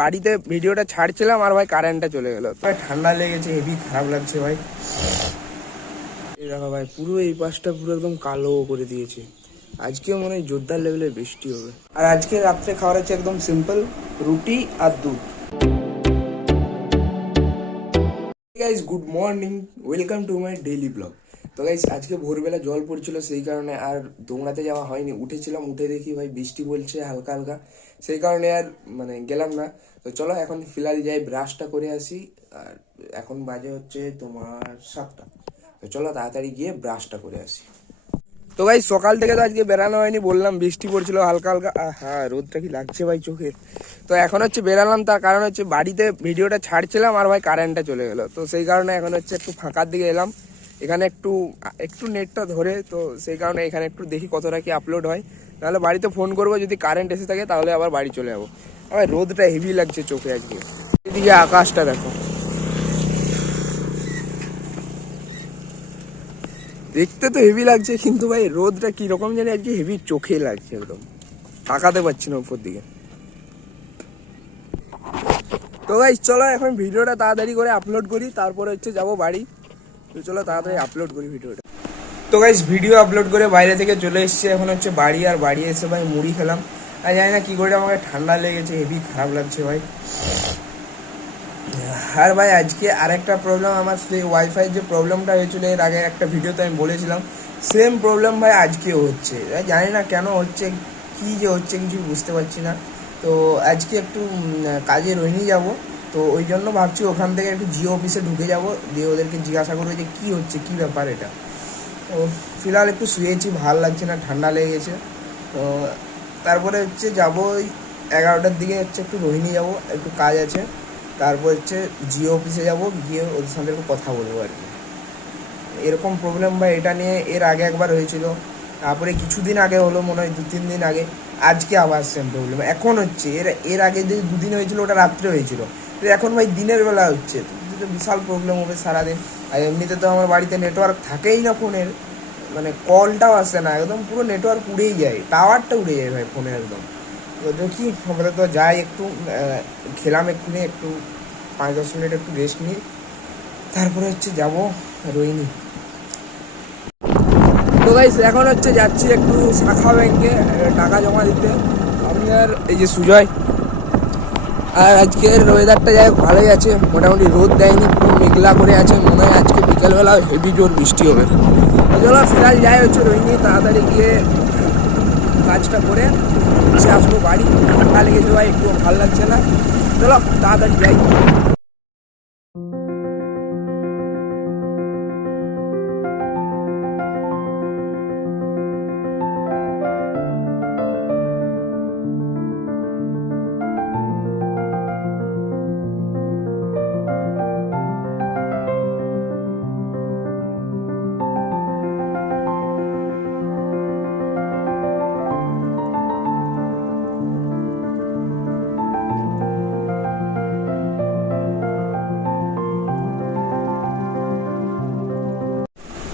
বাড়িতে ভিডিওটা ছাড়ছিলাম আর ভাই কারেন্টটা চলে গেল। ভাই ঠান্ডা লেগেছে, হেভি খারাপ লাগছে ভাই। এই দেখো ভাই পুরো এই পাশটা পুরো একদম কালো করে দিয়েছে। আজকেও মনে হয় জোরদার লেভেলের বৃষ্টি হবে। আর আজকে রাত্রে খাওয়ার হচ্ছে একদম সিম্পল, রুটি আর দুধ। Guys good morning, welcome to my daily blog. তো গাইস আজকে ভোরবেলা জল পড়ছিল, সেই কারণে আর দৌড়াতে যাওয়া হয়নি। উঠেছিলাম, উঠে দেখি ভাই বৃষ্টি বলছে হালকা হালকা, সেই কারণে আর গেলাম না। তো চলো এখন ফিলহাল যাই, ব্রাশটা করে আসি। আর এখন বাজে হচ্ছে তোমার 7টা। তো চলো তাড়াতাড়ি গিয়ে ব্রাশটা করে আসি। তো ভাই সকাল থেকে তো আজকে বেরানো হয়নি, বললাম বৃষ্টি পড়ছিল হালকা হালকা। হ্যাঁ রোদটা কি লাগছে ভাই চোখে। তো এখন হচ্ছে বেরালাম, তার কারণ হচ্ছে বাড়িতে ভিডিওটা ছাড়ছিলাম আর ভাই কারেন্টটা চলে গেলো। তো সেই কারণে এখন হচ্ছে একটু ফাঁকার দিকে এলাম। এখানে একটু একটু নেটটা ধরে, তো সেই কারণে এখানে একটু দেখি কতটা কি আপলোড হয়। তাহলে বাড়িতে ফোন করবো, যদি কারেন্ট এসে থাকে তাহলে আবার বাড়ি চলে যাবো। ভাই রোদটা হেভি লাগছে চোখে আজকে। এদিকে আকাশটা দেখো, দেখতে তো হেভি লাগছে, কিন্তু ভাই রোদটা কিরকম জানি আজকে হেভি চোখে লাগছে, একদম তাকাতে পারছি না উপর দিকে। তো ভাই চলো এখন ভিডিওটা তাড়াতাড়ি করে আপলোড করি, তারপরে হচ্ছে যাবো বাড়ি। তো চলো তাড়াতাড়ি আপলোড করি ভিডিওটা। তো গাইস ভিডিও আপলোড করে বাইরে থেকে চলে এসেছে, এখন হচ্ছে বাড়ি। আর বাড়ি এসে ভাই মুড়ি খেলাম। আর জানি না কি করে আমাকে ঠান্ডা লেগেছে, হেভি খারাপ লাগছে ভাই। আর ভাই আজকে আরেকটা প্রবলেম, আমার সেই ওয়াইফাই যে প্রবলেমটা হয়েছিল এর আগে একটা ভিডিওতে আমি বলেছিলাম, সেম প্রবলেম ভাই আজকেও হচ্ছে। জানি না কেন হচ্ছে, কি যে হচ্ছে কিছু বুঝতে পারছি না। তো আজকে একটু কাজে রোহিণী যাব, তো ওই জন্য ভাবছি ওখান থেকে একটু জিও অফিসে ঢুকে যাব, দিয়ে ওদেরকে জিজ্ঞাসা করবো যে কী হচ্ছে, কী ব্যাপার এটা। তো ফিলহাল একটু শুয়েছি, ভাল লাগছে না, ঠান্ডা লেগে গেছে। তো তারপরে হচ্ছে যাবো ওই 11টার দিকে হচ্ছে একটু রোহিণী যাব, একটু কাজ আছে। তারপর হচ্ছে জিও অফিসে যাব, গিয়ে ওদের সঙ্গে একটু কথা বলবো আর কি। এরকম প্রবলেম বা এটা নিয়ে এর আগে একবার হয়েছিল, তারপরে কিছুদিন আগে হলো মনে হয় 2-3 দিন আগে, আজকে আবার সেম প্রবলেম এখন হচ্ছে। এর আগে যে 2 দিন হয়েছিল ওটা রাত্রে হয়েছিল, তো এখন ভাই দিনের বেলা হচ্ছে। তো বিশাল প্রবলেম হবে সারাদিন। আর এমনিতে তো আমার বাড়িতে নেটওয়ার্ক থাকেই না ফোনের, কলটাও আসে না, একদম পুরো নেটওয়ার্ক উড়েই যায়, টাওয়ারটা উড়ে যায় ভাই ফোনে একদম। তো দেখি আমরা তো যাই, একটু খেলাম এক্ষুনি, একটু 5-10 মিনিট একটু রেস্ট নিই, তারপরে হচ্ছে যাবো রোহিণী। তো গাইস এখন হচ্ছে যাচ্ছি একটু শাখা ব্যাংকে টাকা জমা দিতে, আমি আর এই যে সুজয়। আর আজকের ওয়েদারটা যাই ভালোই আছে, মোটামুটি রোদ দেয়নি, পুরো মেঘলা করে আছে, মনে হয় আজকে বিকেলবেলা হেভি জোর বৃষ্টি হবে। চলো ফিলহাল যাই হচ্ছে রোহিণী, তাড়াতাড়ি গিয়ে কাজটা করে এসে আসবো বাড়ি। ঠান্ডা লেগেছে ভাই, একটু ভালো লাগছে না, চলো তাড়াতাড়ি যাই।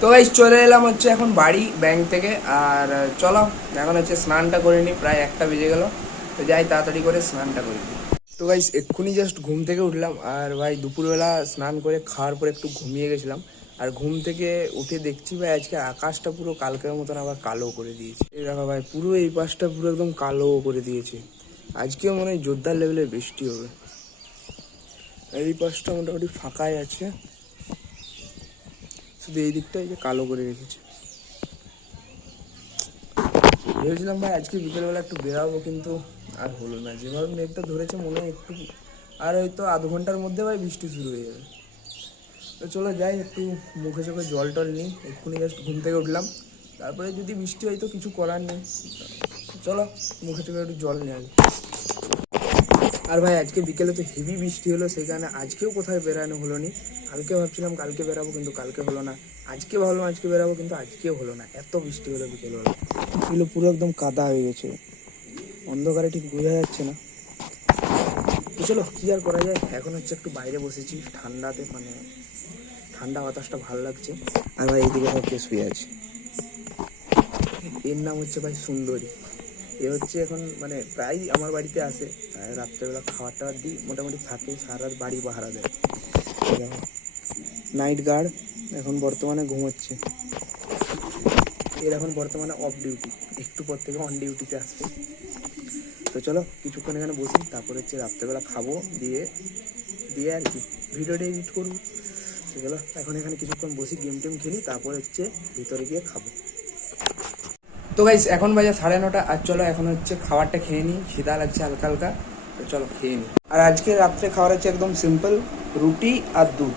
তো গাইস চলে এলাম হচ্ছে এখন বাড়ি ব্যাংক থেকে। আর চলো এখন হচ্ছে স্নানটা করে নিই, প্রায় 1টা বেজে গেল। তো যাই তাড়াতাড়ি করে স্নানটা করি। তো গাইস এক্ষুনি জাস্ট ঘুম থেকে উঠলাম, আর ভাই দুপুরবেলা স্নান করে খাওয়ার পরে একটু ঘুমিয়ে গেছিলাম। আর ঘুম থেকে উঠে দেখছি ভাই আজকে আকাশটা পুরো কালকের মতন আবার কালো করে দিয়েছে। এই দেখো ভাই পুরো এই পাশটা পুরো একদম কালো করে দিয়েছে। আজকেও মনে হয় জোরদার লেভেলের বৃষ্টি হবে। এই পাশটা মোটামুটি ফাঁকাই আছে, শুধু এই দিকটা এই যে কালো করে রেখেছে। ভেবেছিলাম ভাই আজকে বিকেলবেলা একটু বেরাবো, কিন্তু আর হলো না। যেভাবে মেঘটা ধরেছে মনে হয় একটু আর হয়তো আধ ঘন্টার মধ্যে ভাই বৃষ্টি শুরু হয়ে যাবে। তো চলো যাই, একটু মুখে চোখে জল টল নিই, এক্ষুনি জাস্ট ঘুম থেকে উঠলাম। তারপরে যদি বৃষ্টি হয় তো কিছু করার নেই, চলো মুখে চোখে একটু জল নিয়ে আসি। আর ভাই আজকে বিকেলে তো হেভি বৃষ্টি হলো, সেই কারণে আজকেও কোথায় বেরানো হলো নি। কালকে ভাবছিলাম কালকে বেরাবো, কিন্তু কালকে হলো না। আজকে ভাবলাম আজকে বেরাবো, কিন্তু আজকেও হলো না, এত বৃষ্টি হলো বিকেলবেলা। এগুলো পুরো একদম কাদা হয়ে গেছে, অন্ধকারে ঠিক বোঝা যাচ্ছে না। তো চলো কি আর করা যায়, এখন হচ্ছে একটু বাইরে বসেছি ঠান্ডাতে, ঠান্ডা বাতাসটা ভালো লাগছে। আর ভাই এইদিকে সব শুয়ে আছে, এর নাম হচ্ছে ভাই সুন্দরী। এ হচ্ছে এখন মানে প্রায় আমার বাড়িতে আসে, রাত্রেবেলা খাবার টাবার দিই, মোটামুটি থাকে, সারা রাত বাড়ি পাহারা দেয়। নাইট গার্ড এখন বর্তমানে ঘুমোচ্ছে, এর এখন বর্তমানে অফ ডিউটি, একটু পর থেকে অন ডিউটিতে আসবে। তো চলো কিছুক্ষণ এখানে বসি, তারপর হচ্ছে রাত্রেবেলা খাবো, দিয়ে দিয়ে আর কি ভিডিওটা এডিট করবো। তো চলো এখন এখানে কিছুক্ষণ বসি, গেম টেম খেলি, তারপর হচ্ছে ভিতরে গিয়ে খাবো। তো গাইস এখন বাজে 9:30, আর চলো এখন হচ্ছে খাবারটা খেয়ে নিই, খিদা লাগছে হালকা হালকা। তো চলো খেয়ে নিই। আর আজকে রাত্রে খাবার হচ্ছে একদম সিম্পল, রুটি আর দুধ,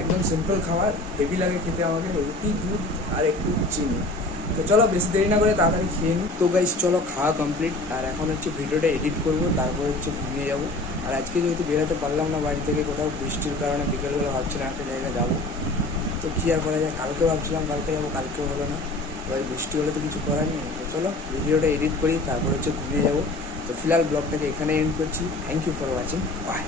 একদম সিম্পল খাবার, হেভি লাগে খেতে আমাকে, রুটি দুধ আর একটু চিনি। তো চলো বেশি দেরি না করে তাড়াতাড়ি খেয়ে নিই। তো গাইস চলো খাওয়া কমপ্লিট, আর এখন হচ্ছে ভিডিওটা এডিট করবো, তারপর হচ্ছে ঘুমিয়ে যাবো। আর আজকে যেহেতু বেরোতে পারলাম না বাড়ি থেকে কোথাও, বৃষ্টির কারণে বিকেলবেলা ভাবছিলাম একটা জায়গায় যাবো, তো কী আর করা যায়, কালকে ভাবছিলাম কালকে যাবো, কালকেও হলো না। এবার বৃষ্টি হলে তো কিছু করার নেই। তো চলো ভিডিওটা এডিট করি, তারপর হচ্ছে ঘুমিয়ে যাবো। তো ফিলহাল ব্লগটাকে এখানে এন্ড করছি। Thank you for watching, by.